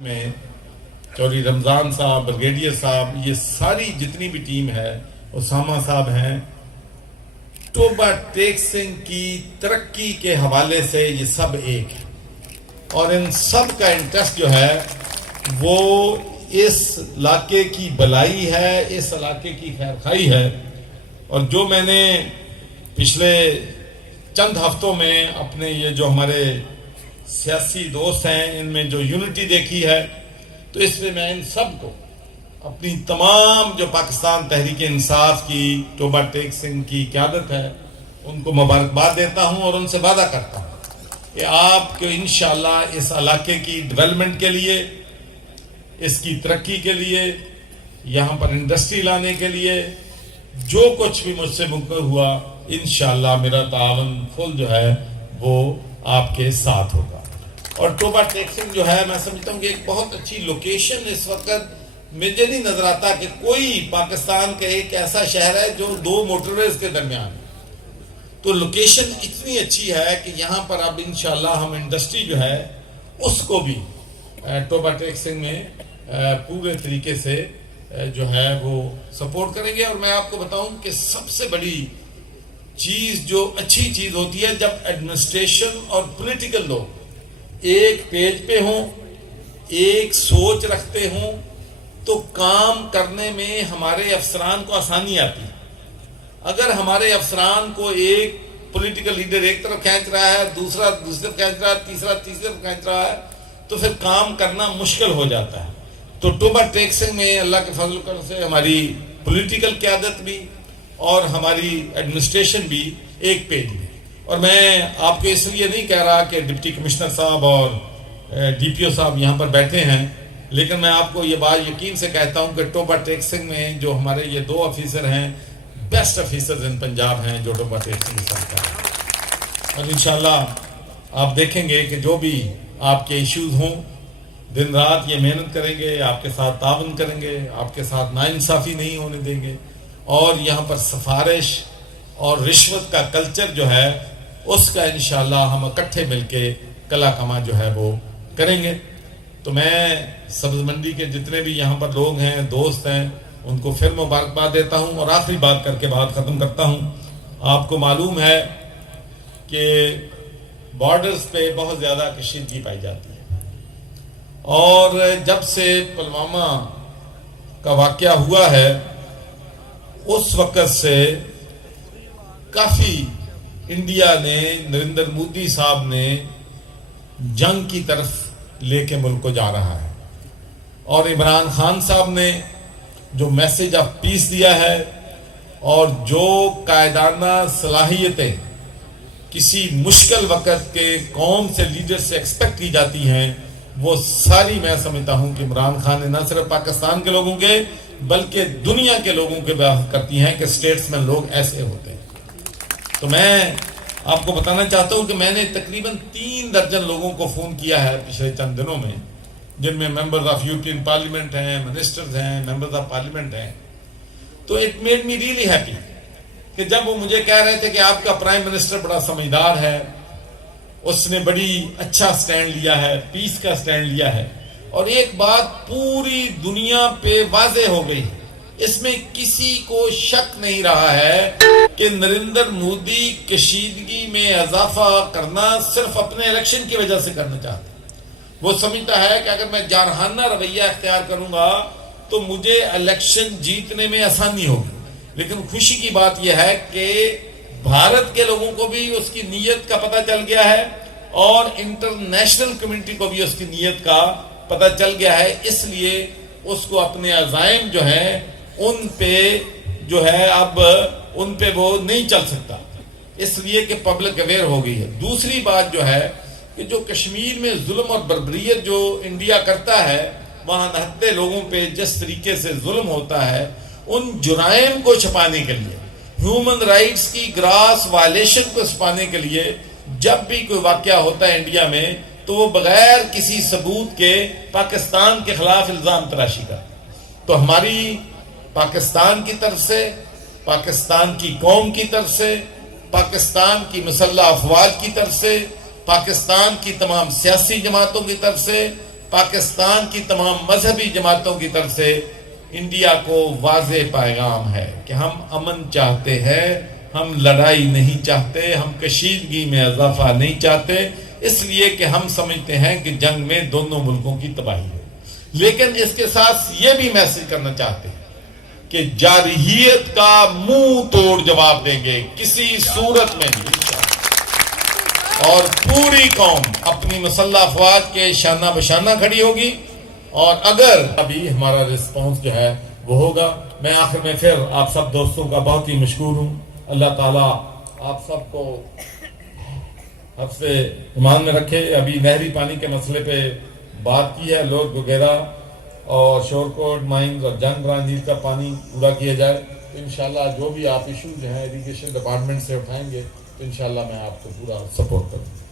میں چوری رمضان صاحب، بریگیڈیئر صاحب، یہ ساری جتنی بھی ٹیم ہے، اسامہ صاحب ہیں، ٹوبہ ٹیک سنگھ کی ترقی کے حوالے سے یہ سب ایک ہے، اور ان سب کا انٹرسٹ جو ہے وہ اس علاقے کی بلائی ہے، اس علاقے کی خیر خواہی ہے۔ اور جو میں نے پچھلے چند ہفتوں میں اپنے یہ جو ہمارے سیاسی دوست ہیں ان میں جو یونٹی دیکھی ہے، تو اس میں ان سب کو اپنی تمام جو پاکستان تحریک انصاف کی ٹوبہ ٹیک سنگھ کی قیادت ہے ان کو مبارکباد دیتا ہوں، اور ان سے وعدہ کرتا ہوں کہ آپ کو انشاءاللہ اس علاقے کی ڈیولپمنٹ کے لیے، اس کی ترقی کے لیے، یہاں پر انڈسٹری لانے کے لیے جو کچھ بھی مجھ سے ممکن ہوا، انشاءاللہ میرا تعاون فل جو ہے وہ آپ کے ساتھ ہوگا۔ اور ٹوبہ ٹیک سنگھ جو ہے، میں سمجھتا ہوں کہ ایک بہت اچھی لوکیشن اس وقت مجھے نہیں نظر آتا کہ کوئی پاکستان کا ایک ایسا شہر ہے جو دو موٹر ویز کے درمیان ہے، تو لوکیشن اتنی اچھی ہے کہ یہاں پر اب انشاءاللہ ہم انڈسٹری جو ہے اس کو بھی ٹوبہ ٹیک سنگھ میں پورے طریقے سے جو ہے وہ سپورٹ کریں گے۔ اور میں آپ کو بتاؤں کہ سب سے بڑی چیز جو اچھی چیز ہوتی ہے جب ایڈمنسٹریشن اور پولیٹیکل لوگ ایک پیج پہ ہوں، ایک سوچ رکھتے ہوں، تو کام کرنے میں ہمارے افسران کو آسانی آتی ہے۔ اگر ہمارے افسران کو ایک پولیٹیکل لیڈر ایک طرف کھینچ رہا ہے، دوسرا دوسری طرف کھینچ رہا ہے، تیسرا تیسری طرف کھینچ رہا ہے، تو پھر کام کرنا مشکل ہو جاتا ہے۔ تو ٹوبہ ٹیک سنگھ میں اللہ کے فضل و کرم سے ہماری پولیٹیکل قیادت بھی اور ہماری ایڈمنسٹریشن بھی ایک پیج میں۔ اور میں آپ کو اس لیے نہیں کہہ رہا کہ ڈپٹی کمشنر صاحب اور ڈی پی او صاحب یہاں پر بیٹھے ہیں، لیکن میں آپ کو یہ بات یقین سے کہتا ہوں کہ ٹوبہ ٹیک سنگھ میں جو ہمارے یہ دو آفیسر ہیں، بیسٹ آفیسرز ان پنجاب ہیں جو ٹوبہ ٹیک سنگھ کے ساتھ ہیں۔ اور انشاءاللہ آپ دیکھیں گے کہ جو بھی آپ کے ایشوز ہوں، دن رات یہ محنت کریں گے، آپ کے ساتھ تعاون کریں گے، آپ کے ساتھ ناانصافی نہیں ہونے دیں گے، اور یہاں پر سفارش اور رشوت کا کلچر جو ہے اس کا انشاءاللہ ہم اکٹھے مل کے کلا کما جو ہے وہ کریں گے۔ تو میں سبز منڈی کے جتنے بھی یہاں پر لوگ ہیں، دوست ہیں، ان کو پھر مبارکباد دیتا ہوں، اور آخری بات کر کے بات ختم کرتا ہوں۔ آپ کو معلوم ہے کہ بارڈرز پہ بہت زیادہ کشیدگی پائی جاتی ہے، اور جب سے پلوامہ کا واقعہ ہوا ہے اس وقت سے کافی انڈیا نے، نریندر مودی صاحب نے جنگ کی طرف لے کے ملک کو جا رہا ہے، اور عمران خان صاحب نے جو میسج آف پیس دیا ہے اور جو قائدانہ صلاحیتیں کسی مشکل وقت کے قوم سے لیڈر سے ایکسپیکٹ کی جاتی ہیں، وہ ساری میں سمجھتا ہوں کہ عمران خان نے نہ صرف پاکستان کے لوگوں کے بلکہ دنیا کے لوگوں کے بات کرتی ہیں کہ اسٹیٹس میں لوگ ایسے ہوتے ہیں۔ تو میں آپ کو بتانا چاہتا ہوں کہ میں نے تقریباً 3 درجن لوگوں کو فون کیا ہے پچھلے چند دنوں میں، جن میں ممبرز آف یورپین پارلیمنٹ ہیں، منسٹرز ہیں، ممبرز آف پارلیمنٹ ہیں۔ تو it made me really happy کہ جب وہ مجھے کہہ رہے تھے کہ آپ کا پرائم منسٹر بڑا سمجھدار ہے، اس نے بڑی اچھا سٹینڈ لیا ہے، پیس کا سٹینڈ لیا ہے، اور ایک بات پوری دنیا پہ واضح ہو گئی، اس میں کسی کو شک نہیں رہا ہے کہ نریندر مودی کشیدگی میں اضافہ کرنا صرف اپنے الیکشن کی وجہ سے کرنا چاہتا ہے۔ وہ سمجھتا ہے کہ اگر میں جارحانہ رویہ اختیار کروں گا تو مجھے الیکشن جیتنے میں آسانی ہوگی، لیکن خوشی کی بات یہ ہے کہ بھارت کے لوگوں کو بھی اس کی نیت کا پتہ چل گیا ہے، اور انٹرنیشنل کمیونٹی کو بھی اس کی نیت کا پتہ چل گیا ہے، اس لیے اس کو اپنے عزائم جو ہیں ان پہ جو ہے اب ان پہ وہ نہیں چل سکتا، اس لیے کہ پبلک اویئر ہو گئی ہے۔ دوسری بات جو ہے کہ جو کشمیر میں ظلم اور بربریت جو انڈیا کرتا ہے، وہاں نہتے لوگوں پہ جس طریقے سے ظلم ہوتا ہے، ان جرائم کو چھپانے کے لیے، ہیومن رائٹس کی گراس وائلیشن کو چھپانے کے لیے جب بھی کوئی واقعہ ہوتا ہے انڈیا میں تو وہ بغیر کسی ثبوت کے پاکستان کے خلاف الزام تراشی کا۔ تو ہماری پاکستان کی طرف سے، پاکستان کی قوم کی طرف سے، پاکستان کی مسلح افواج کی طرف سے، پاکستان کی تمام سیاسی جماعتوں کی طرف سے پاکستان کی تمام مذہبی جماعتوں کی طرف سے انڈیا کو واضح پیغام ہے کہ ہم امن چاہتے ہیں، ہم لڑائی نہیں چاہتے، ہم کشیدگی میں اضافہ نہیں چاہتے، اس لیے کہ ہم سمجھتے ہیں کہ جنگ میں دونوں ملکوں کی تباہی ہے۔ لیکن اس کے ساتھ یہ بھی میسج کرنا چاہتے ہیں کہ جارحیت کا منہ توڑ جواب دیں گے، کسی صورت میں نہیں، اور پوری قوم اپنی مسلح افواج کے شانہ بشانہ کھڑی ہوگی، اور اگر ابھی ہمارا رسپانس جو ہے وہ ہوگا۔ میں آخر میں پھر آپ سب دوستوں کا بہت ہی مشکور ہوں۔ اللہ تعالیٰ آپ سب کو حفظ ایمان میں رکھے۔ ابھی نہری پانی کے مسئلے پہ بات کی ہے لوگ وغیرہ، اور شورکوٹ مائنز اور جنگ برانجیز کا پانی پورا کیا جائے۔ تو انشاءاللہ جو بھی آپ ایشوز ہیں ایجوکیشن ڈپارٹمنٹ سے اٹھائیں گے تو انشاءاللہ میں آپ کو پورا سپورٹ کروں گا۔